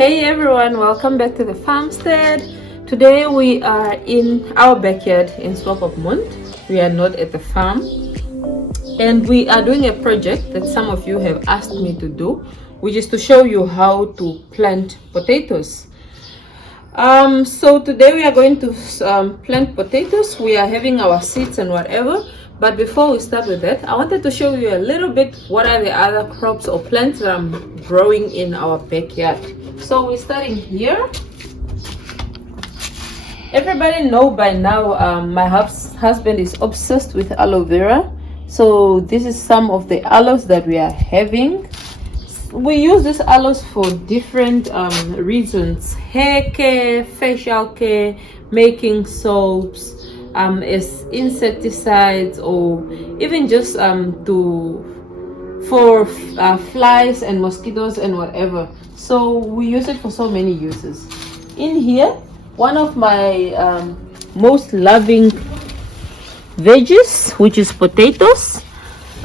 Hey everyone, welcome back to the farmstead. Today we are in our backyard in Swakopmund. We are not at the farm, and we are doing a project that some of you have asked me to do, which is to show you how to plant potatoes. So today we are going to plant potatoes. We are having our seeds and whatever, but before we start with that, I wanted to show you a little bit what are the other crops or plants that I'm growing in our backyard. So we're starting here. Everybody know by now my husband is obsessed with aloe vera. So this is some of the aloes that we are having. We use these aloes for different reasons: hair care, facial care, making soaps, as insecticides, or even just for flies and mosquitoes and whatever. So we use it for so many uses. In here, one of my most loving veggies, which is potatoes.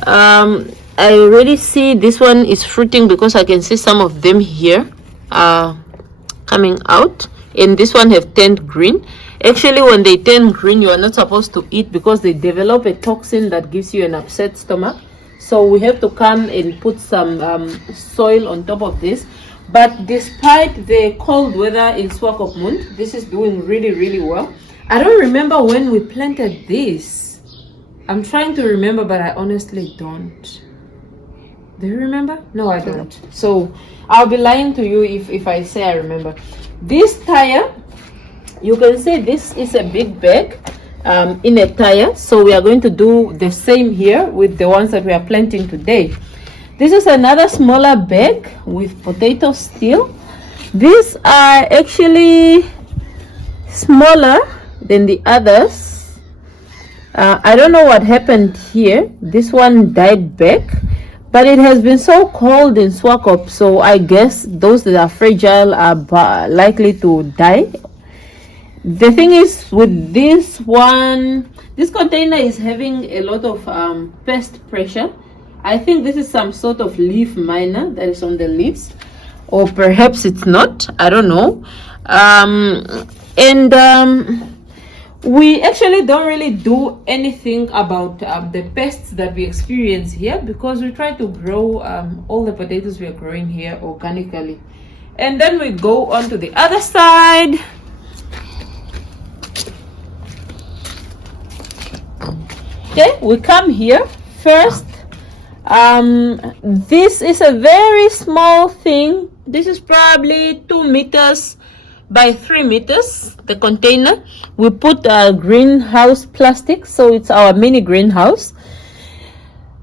I already see this one is fruiting because I can see some of them here coming out, and this one have turned green. Actually, when they turn green, you are not supposed to eat because they develop a toxin that gives you an upset stomach. So we have to come and put some soil on top of this. But despite the cold weather in Swakopmund, this is doing really well. I don't remember when we planted this. I'm trying to remember, but I honestly don't. Do you remember? No, I don't. So I'll be lying to you if I say I remember. This tire, you can say this is a big bag in a tire. So we are going to do the same here with the ones that we are planting today. This is another smaller bag with potatoes still. These are actually smaller than the others. I don't know what happened here. This one died back, but it has been so cold in Swakop, so I guess those that are fragile are likely to die. The thing is, with this one, this container is having a lot of pest pressure. I think this is some sort of leaf miner that is on the leaves, or perhaps it's not, I don't know. We actually don't really do anything about the pests that we experience here, because we try to grow all the potatoes we are growing here organically. And then we go on to the other side. Okay, we come here first. This is a very small thing. This is probably 2 meters by 3 meters, the container. We put greenhouse plastic, so it's our mini greenhouse.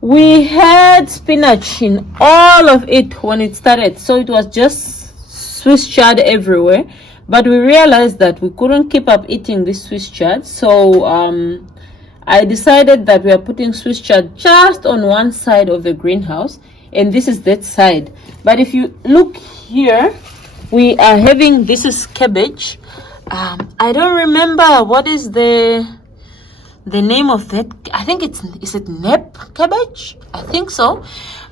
We had spinach in all of it when it started, so it was just Swiss chard everywhere. But we realized that we couldn't keep up eating this Swiss chard, so I decided that we are putting Swiss chard just on one side of the greenhouse, and this is that side. But if you look here, we are having, this is cabbage. I don't remember what is the name of that. I think is it Nep cabbage? I think so.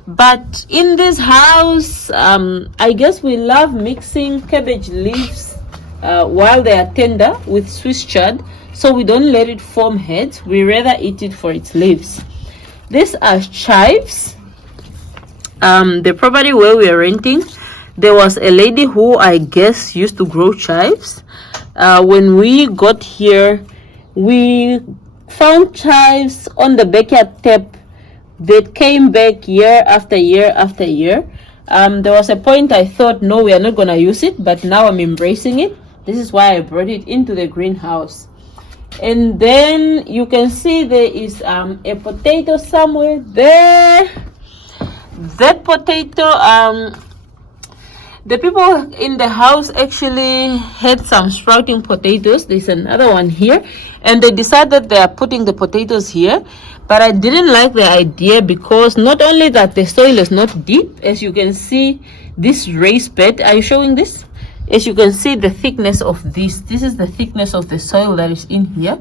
But in this house, I guess we love mixing cabbage leaves while they are tender with Swiss chard. So we don't let it form heads. We rather eat it for its leaves. These are chives. The property where we are renting, there was a lady who I guess used to grow chives. When we got here, we found chives on the backyard tap that came back year after year after year. There was a point I thought, no, we are not going to use it, but now I'm embracing it. This is why I brought it into the greenhouse. And then you can see there is a potato somewhere there. That potato, the people in the house actually had some sprouting potatoes. There's another one here, and they decided they are putting the potatoes here. But I didn't like the idea, because not only that the soil is not deep, as you can see this raised bed. Are you showing this? As you can see the thickness of this is the thickness of the soil that is in here.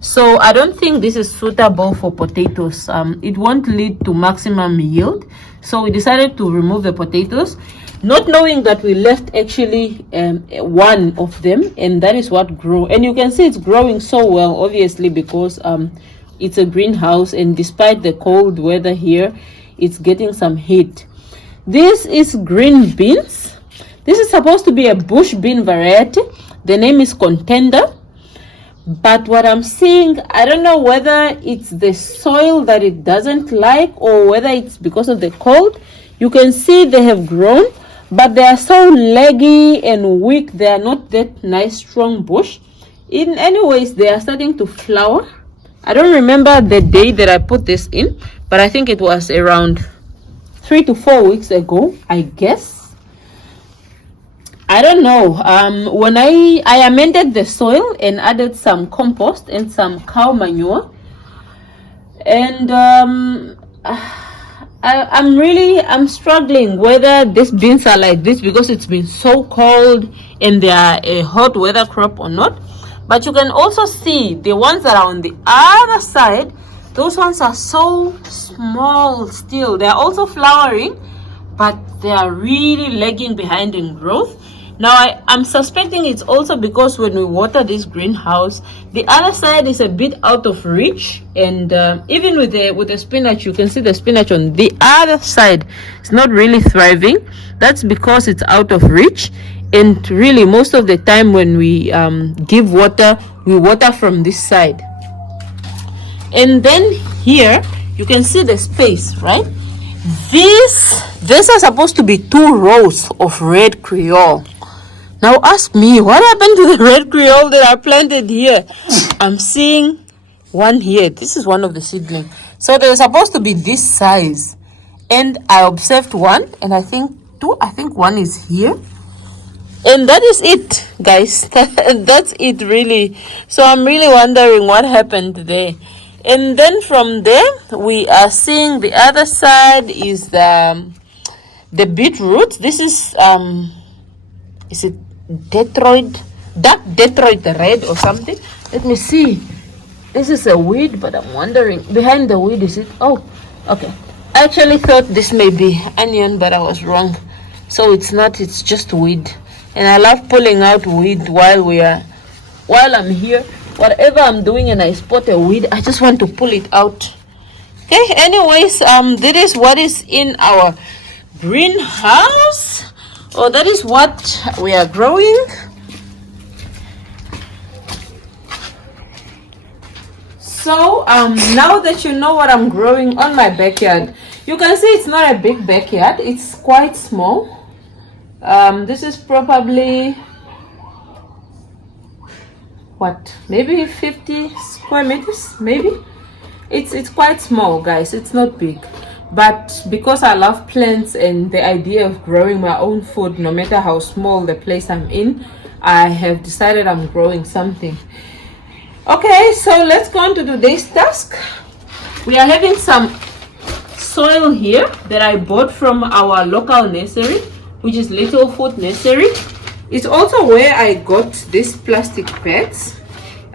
So I don't think this is suitable for potatoes. It won't lead to maximum yield. So we decided to remove the potatoes. not knowing that we left actually one of them, and that is what grew. And you can see it's growing so well, obviously, because it's a greenhouse, and despite the cold weather here, it's getting some heat. This is green beans. This is supposed to be a bush bean variety. The name is Contender. But what I'm seeing, I don't know whether it's the soil that it doesn't like or whether it's because of the cold. You can see they have grown, but they are so leggy and weak. They are not that nice strong bush. In any ways, they are starting to flower. I don't remember the day that I put this in, but I think it was around 3 to 4 weeks ago, I guess. I don't know. When I amended the soil and added some compost and some cow manure, and I'm struggling whether these beans are like this because it's been so cold and they are a hot weather crop or not. But you can also see the ones that are on the other side. Those ones are so small still. They are also flowering, but they are really lagging behind in growth. Now I'm suspecting it's also because when we water this greenhouse, the other side is a bit out of reach, and even with the spinach, you can see the spinach on the other side is not really thriving. That's because it's out of reach. And really, most of the time when we give water, we water from this side. And then here you can see the space, right? These are supposed to be 2 rows of red Creole. Now ask me, what happened to the red Creole that I planted here? I'm seeing one here. This is one of the seedlings. So they're supposed to be this size. And I observed one, and I think 2. I think one is here. And that is it, guys. That's it, really. So I'm really wondering what happened there. And then from there, we are seeing the other side is the beetroot. This is it Detroit, dark Detroit red or something? Let me see. This is a weed, but I'm wondering behind the weed, is it? Oh, okay. I actually thought this may be onion, but I was wrong. So it's not, it's just weed. And I love pulling out weed while I'm here. Whatever I'm doing and I spot a weed, I just want to pull it out. Okay, anyways, that is what is in our greenhouse. Oh, that is what we are growing. So now that you know what I'm growing on my backyard, you can see it's not a big backyard. It's quite small. This is probably what, maybe 50 square meters, maybe. It's quite small, guys. It's not big. But because I love plants and the idea of growing my own food, no matter how small the place I'm in, I have decided I'm growing something. Okay, so let's go on to today's task. We are having some soil here that I bought from our local nursery, which is Littlefoot Nursery. It's also where I got these plastic bags.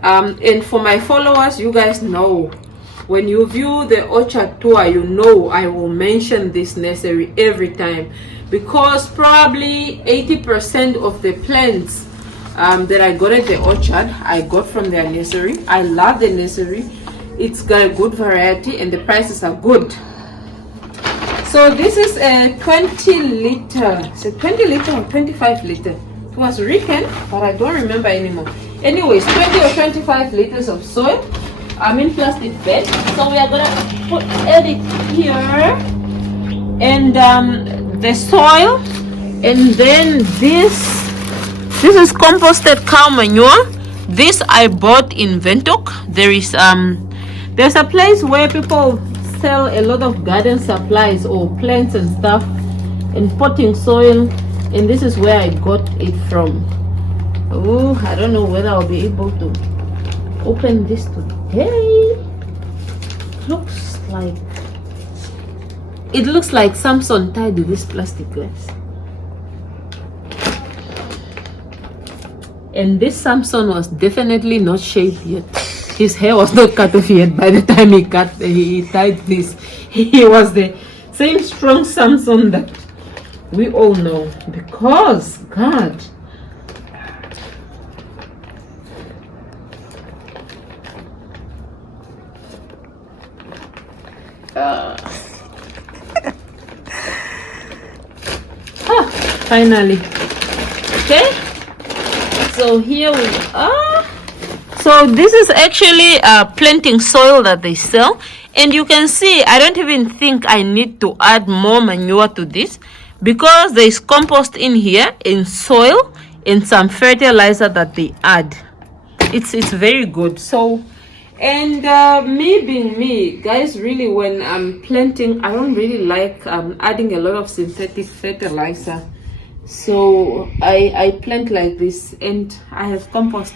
And for my followers, you guys know, when you view the orchard tour, you know I will mention this nursery every time, because probably 80% of the plants that I got at the orchard, I got from their nursery. I love the nursery. It's got a good variety and the prices are good. So this is a 20 liter. It's a 20 liter or 25 liter. It was written, but I don't remember anymore. Anyways, 20 or 25 liters of soil. I'm in plastic bag, so we are gonna add it here, and the soil, and then this is composted cow manure. This I bought in Windhoek. There's a place where people sell a lot of garden supplies or plants and stuff and potting soil, and this is where I got it from. Oh, I don't know whether I'll be able to open this today. It looks like Samson tied this plastic, guys. And this Samson was definitely not shaved yet. His hair was not cut off yet by the time he tied this. He was the same strong Samson that we all know, because God, finally. Okay, so here we are. So this is actually planting soil that they sell, and you can see I don't even think I need to add more manure to this, because there is compost in here, in soil, and some fertilizer that they add. It's very good. So, and me being me, guys, really when I'm planting, I don't really like adding a lot of synthetic fertilizer. So I plant like this, and I have compost.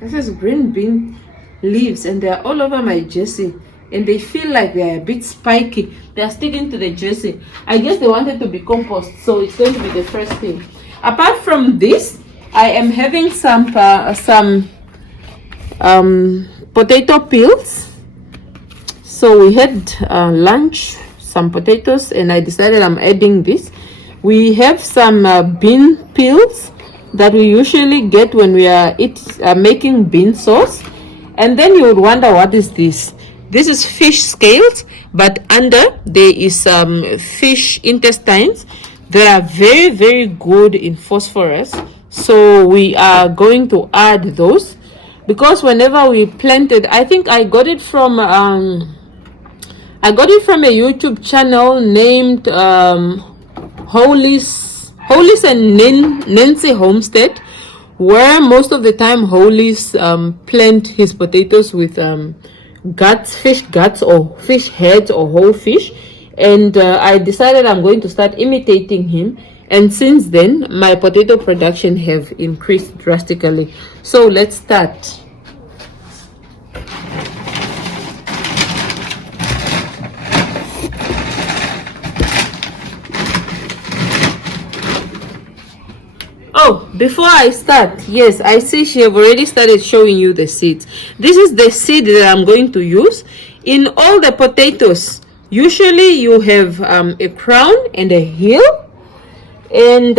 This is green bean leaves, and they're all over my jersey, and they feel like they're a bit spiky. They're sticking to the jersey. I guess they wanted to be compost, so it's going to be the first thing. Apart from this, I am having some potato peels. So we had lunch, some potatoes, and I decided I'm adding this. We have some bean peels that we usually get when we are making bean sauce. And then you would wonder, what is this? This is fish scales, but under there is some fish intestines. They are very, very good in phosphorus. So we are going to add those, because whenever we planted, I think I got it from a YouTube channel named Hollis and Nancy Homestead, where most of the time Hollis plant his potatoes with guts, fish guts, or fish heads, or whole fish. And I decided I'm going to start imitating him, and since then my potato production have increased drastically. So let's start. Oh, before I start, yes, I see she have already started showing you the seeds. This is the seed that I'm going to use. In all the potatoes, usually you have a crown and a heel. And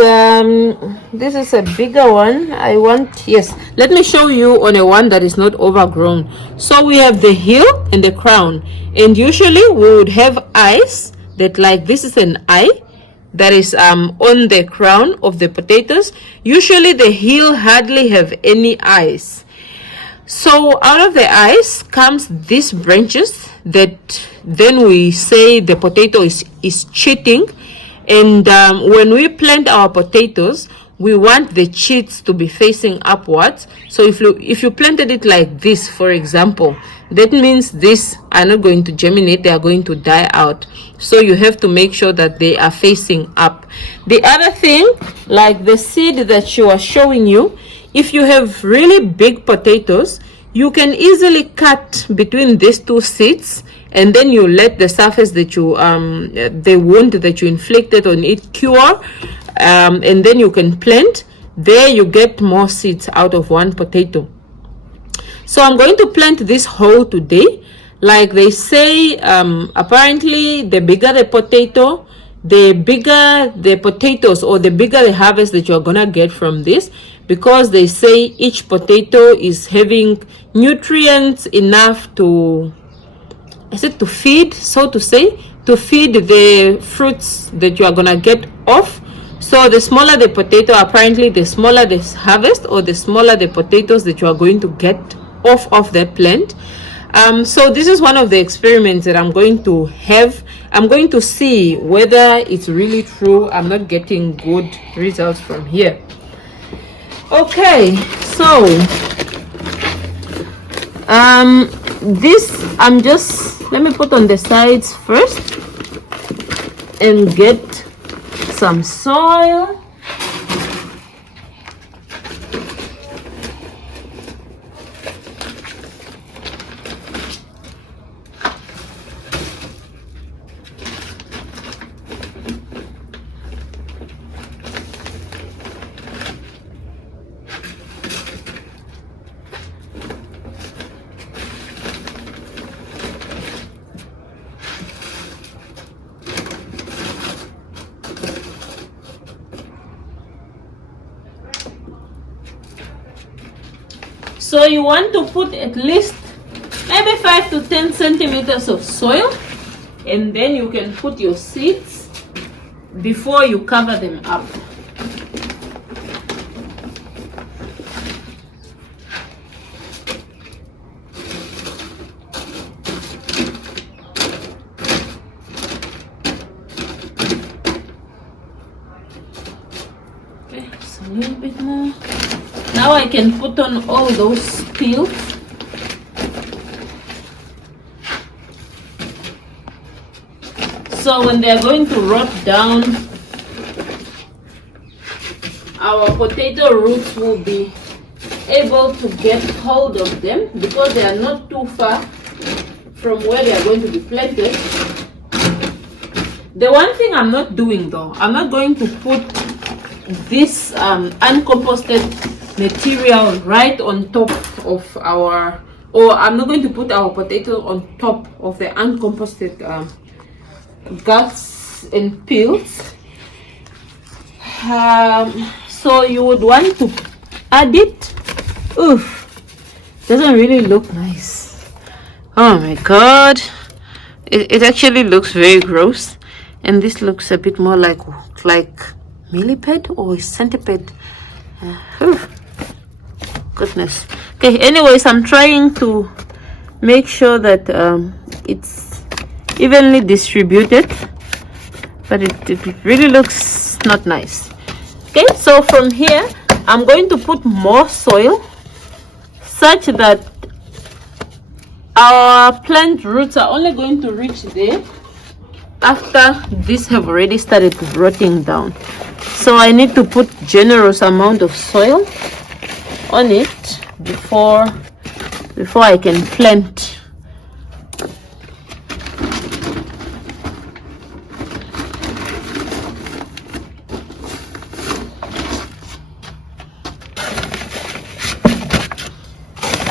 this is a bigger one. Let me show you on a one that is not overgrown. So we have the heel and the crown. And usually we would have eyes that, like, this is an eye that is on the crown of the potatoes. Usually the heel hardly have any eyes. So out of the eyes comes these branches that then we say the potato is cheating. And when we plant our potatoes, we want the chits to be facing upwards. So if you planted it like this, for example, that means these are not going to germinate, they are going to die out. So you have to make sure that they are facing up. The other thing, like the seed that she was showing you, if you have really big potatoes, you can easily cut between these two seeds, and then you let the surface that you the wound that you inflicted on it cure, and then you can plant. There you get more seeds out of one potato. So I'm going to plant this whole today. Like they say, apparently the bigger the potato, the bigger the potatoes, or the bigger the harvest that you're gonna get from this, because they say each potato is having nutrients enough to feed, so to say, to feed the fruits that you are gonna get off. So the smaller the potato, apparently the smaller the harvest, or the smaller the potatoes that you are going to get off of that plant. So this is one of the experiments that I'm going to have. I'm going to see whether it's really true. I'm not getting good results from here. Okay, so this let me put on the sides first and get some soil. So you want to put at least maybe 5 to 10 centimeters of soil, and then you can put your seeds before you cover them up. Okay, just a little bit more. Now I can put on all those peels. So when they are going to rot down, our potato roots will be able to get hold of them because they are not too far from where they are going to be planted. The one thing I'm not doing though, I'm not going to put this uncomposted material right on top of our, or I'm not going to put our potato on top of the uncomposted guts and peels. So you would want to add it. Oof, doesn't really look nice. Oh my god, it actually looks very gross, and this looks a bit more like millipede or centipede. Goodness. Okay, anyways, I'm trying to make sure that it's evenly distributed, but it really looks not nice. Okay, so from here I'm going to put more soil such that our plant roots are only going to reach there after these have already started rotting down. So I need to put generous amount of soil on it before I can plant.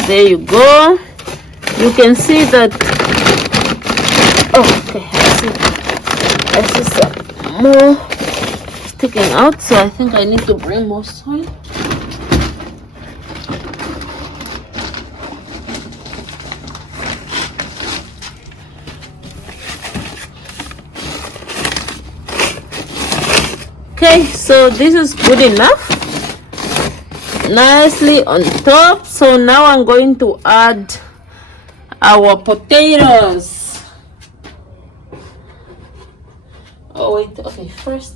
There you go. You can see that. Oh, okay. I see some more sticking out, so I think I need to bring more soil. Okay, so this is good enough. Nicely on top. So now I'm going to add our potatoes. Oh wait, okay, first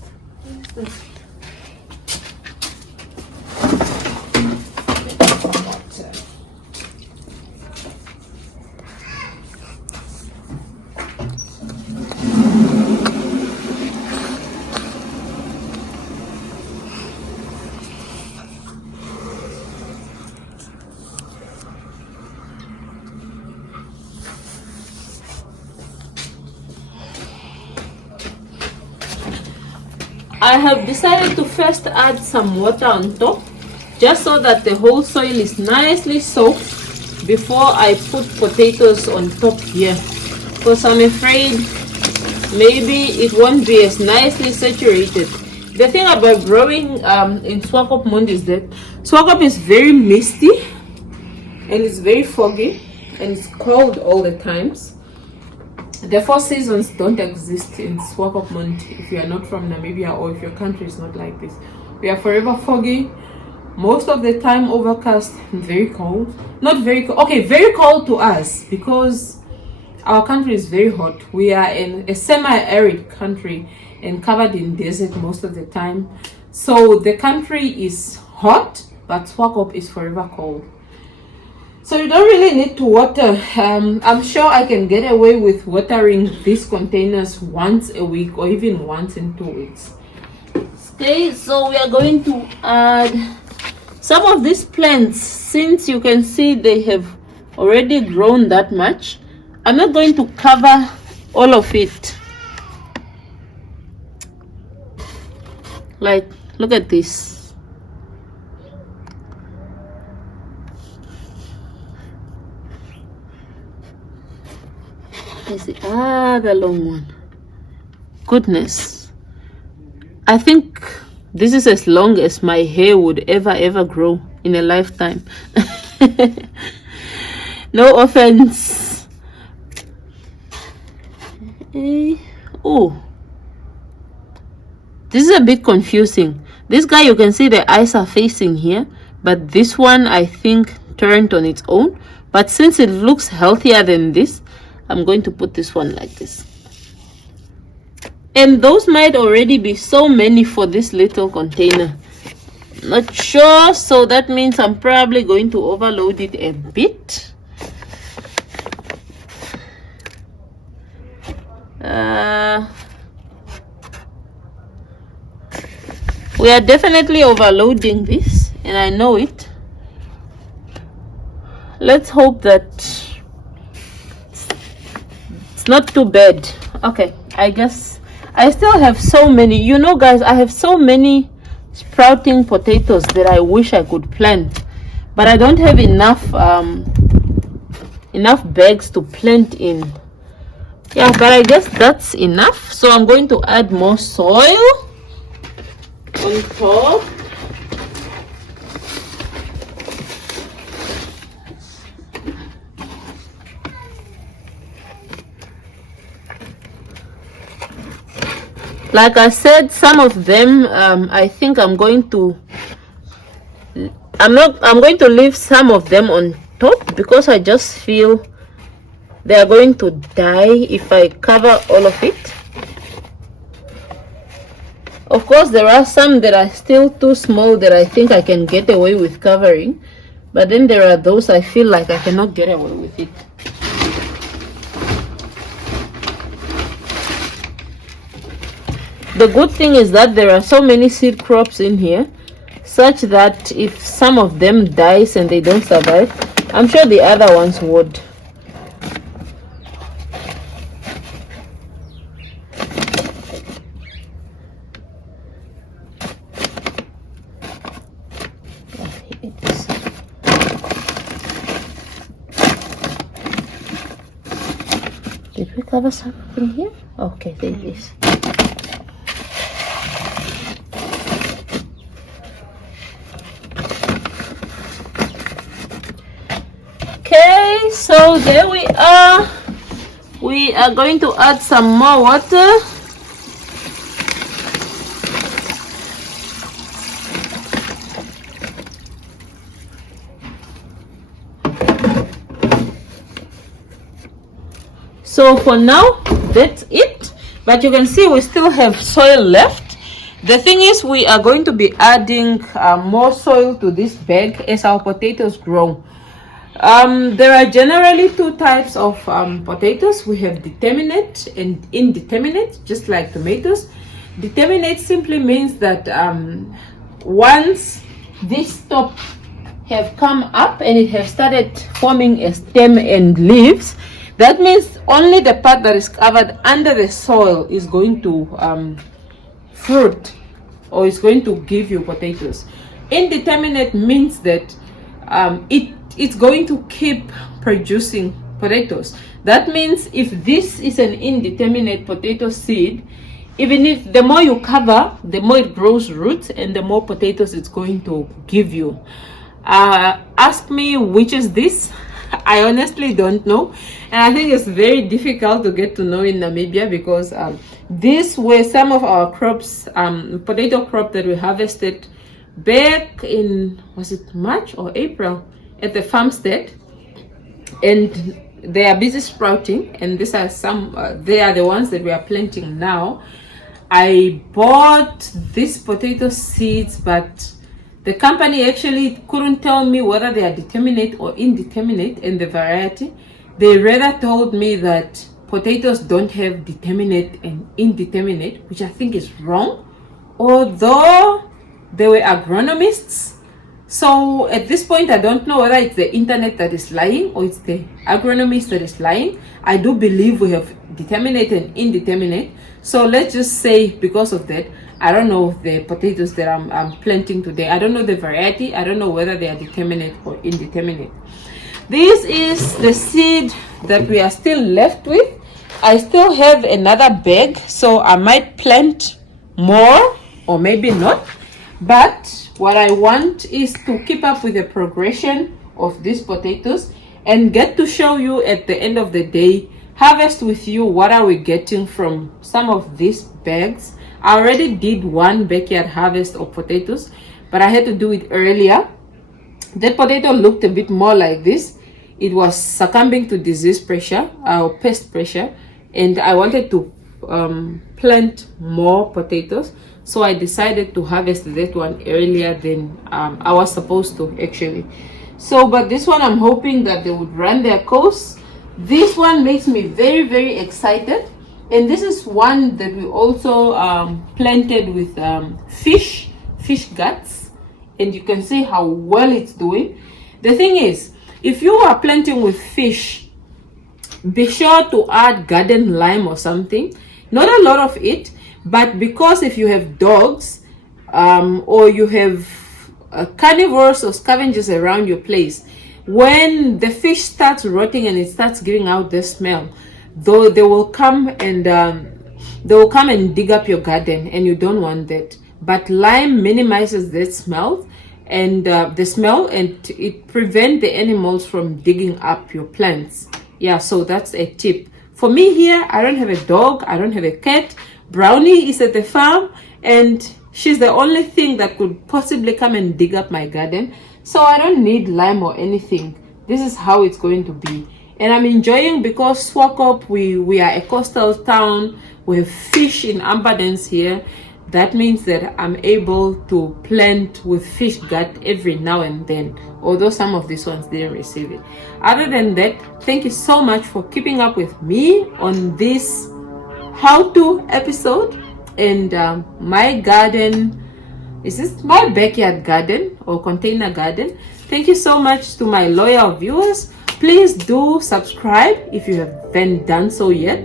I have decided to first add some water on top, just so that the whole soil is nicely soaked before I put potatoes on top here, because I'm afraid maybe it won't be as nicely saturated. The thing about growing in Swakopmund is that Swakop is very misty and it's very foggy and it's cold all the times. The 4 seasons don't exist in Swakopmund if you are not from Namibia, or if your country is not like this. We are forever foggy, most of the time overcast and very cold. Not very cold, okay, very cold to us because our country is very hot. We are in a semi-arid country and covered in desert most of the time. So the country is hot, but Swakop is forever cold. So you don't really need to water. I'm sure I can get away with watering these containers once a week or even once in 2 weeks. Okay, so we are going to add some of these plants. Since you can see they have already grown that much, I'm not going to cover all of it. Like, look at this. Is the other long one? Goodness, I think this is as long as my hair would ever grow in a lifetime. No offense. Oh, this is a bit confusing. This guy, you can see the eyes are facing here, but this one I think turned on its own. But since it looks healthier than this, I'm going to put this one like this. And those might already be so many for this little container. Not sure, so that means I'm probably going to overload it a bit. We are definitely overloading this, and I know it. Let's hope that it's not too bad. Okay, I guess I still have so many, you know guys, I have so many sprouting potatoes that I wish I could plant, but I don't have enough bags to plant in. Yeah, but I guess that's enough, so I'm going to add more soil on top. Like I said, some of them I think I'm going to leave some of them on top because I just feel they are going to die if I cover all of it. Of course, there are some that are still too small that I think I can get away with covering, but then there are those I feel like I cannot get away with it. The good thing is that there are so many seed crops in here, such that if some of them dies and they don't survive, I'm sure the other ones would. Did we cover something here? Okay, there it is. Okay, so there we are. We are going to add some more water. So for now, that's it. But you can see we still have soil left. The thing is, we are going to be adding more soil to this bag as our potatoes grow. There are generally two types of potatoes. We have determinate and indeterminate, just like tomatoes. Determinate simply means that once this top have come up and it has started forming a stem and leaves, that means only the part that is covered under the soil is going to fruit, or is going to give you potatoes. Indeterminate means that it's going to keep producing potatoes. That means if this is an indeterminate potato seed, even if the more you cover, the more it grows roots and the more potatoes it's going to give you. Ask me which is this. I honestly don't know, and I think it's very difficult to get to know in Namibia because these were some of our crops, potato crop that we harvested back in, was it March or April, at the farmstead, and they are busy sprouting, and these are some they are the ones that we are planting now. I bought these potato seeds, but the company actually couldn't tell me whether they are determinate or indeterminate and the variety. They rather told me that potatoes don't have determinate and indeterminate, which I think is wrong, although they were agronomists. So at this point, I don't know whether it's the internet that is lying or it's the agronomist that is lying. I do believe we have determinate and indeterminate. So let's just say because of that, I don't know the potatoes that I'm planting today. I don't know the variety. I don't know whether they are determinate or indeterminate. This is the seed that we are still left with. I still have another bag, so I might plant more or maybe not. But what I want is to keep up with the progression of these potatoes and get to show you at the end of the day, harvest with you what are we getting from some of these bags. I already did one backyard harvest of potatoes, but I had to do it earlier. The potato looked a bit more like this. It was succumbing to disease pressure or pest pressure, and I wanted to plant more potatoes, so I decided to harvest that one earlier than I was supposed to actually. So but this one I'm hoping that they would run their course. This one makes me very, very excited, and this is one that we also planted with fish guts, and you can see how well it's doing. The thing is, if you are planting with fish, be sure to add garden lime or something. Not a lot of it, but because if you have dogs or you have carnivores or scavengers around your place, when the fish starts rotting and it starts giving out the smell, though they will come and dig up your garden, and you don't want that. But lime minimizes that smell and and it prevents the animals from digging up your plants. Yeah, so that's a tip. For me here, I don't have a dog, I don't have a cat. Brownie is at the farm, and she's the only thing that could possibly come and dig up my garden. So I don't need lime or anything. This is how it's going to be. And I'm enjoying, because Swakop, we are a coastal town. We have fish in abundance here. That means that I'm able to plant with fish gut every now and then, although some of these ones didn't receive it. Other than that, thank you so much for keeping up with me on this how-to episode. And my garden, is this my backyard garden or container garden? Thank you so much to my loyal viewers. Please do subscribe if you haven't done so yet.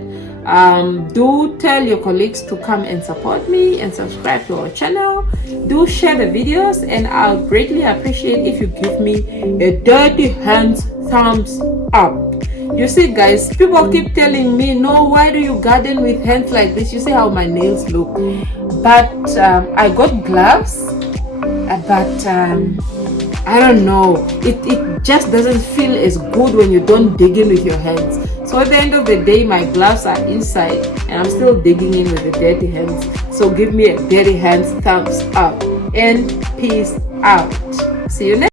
Do tell your colleagues to come and support me and subscribe to our channel. Do share the videos, and I'll greatly appreciate if you give me a dirty hands thumbs up. You see guys, people keep telling me, no, why do you garden with hands like this? You see how my nails look. But I got gloves, but I don't know, it just doesn't feel as good when you don't dig in with your hands. So at the end of the day, my gloves are inside and I'm still digging in with the dirty hands. So give me a dirty hands thumbs up, and peace out. See you next.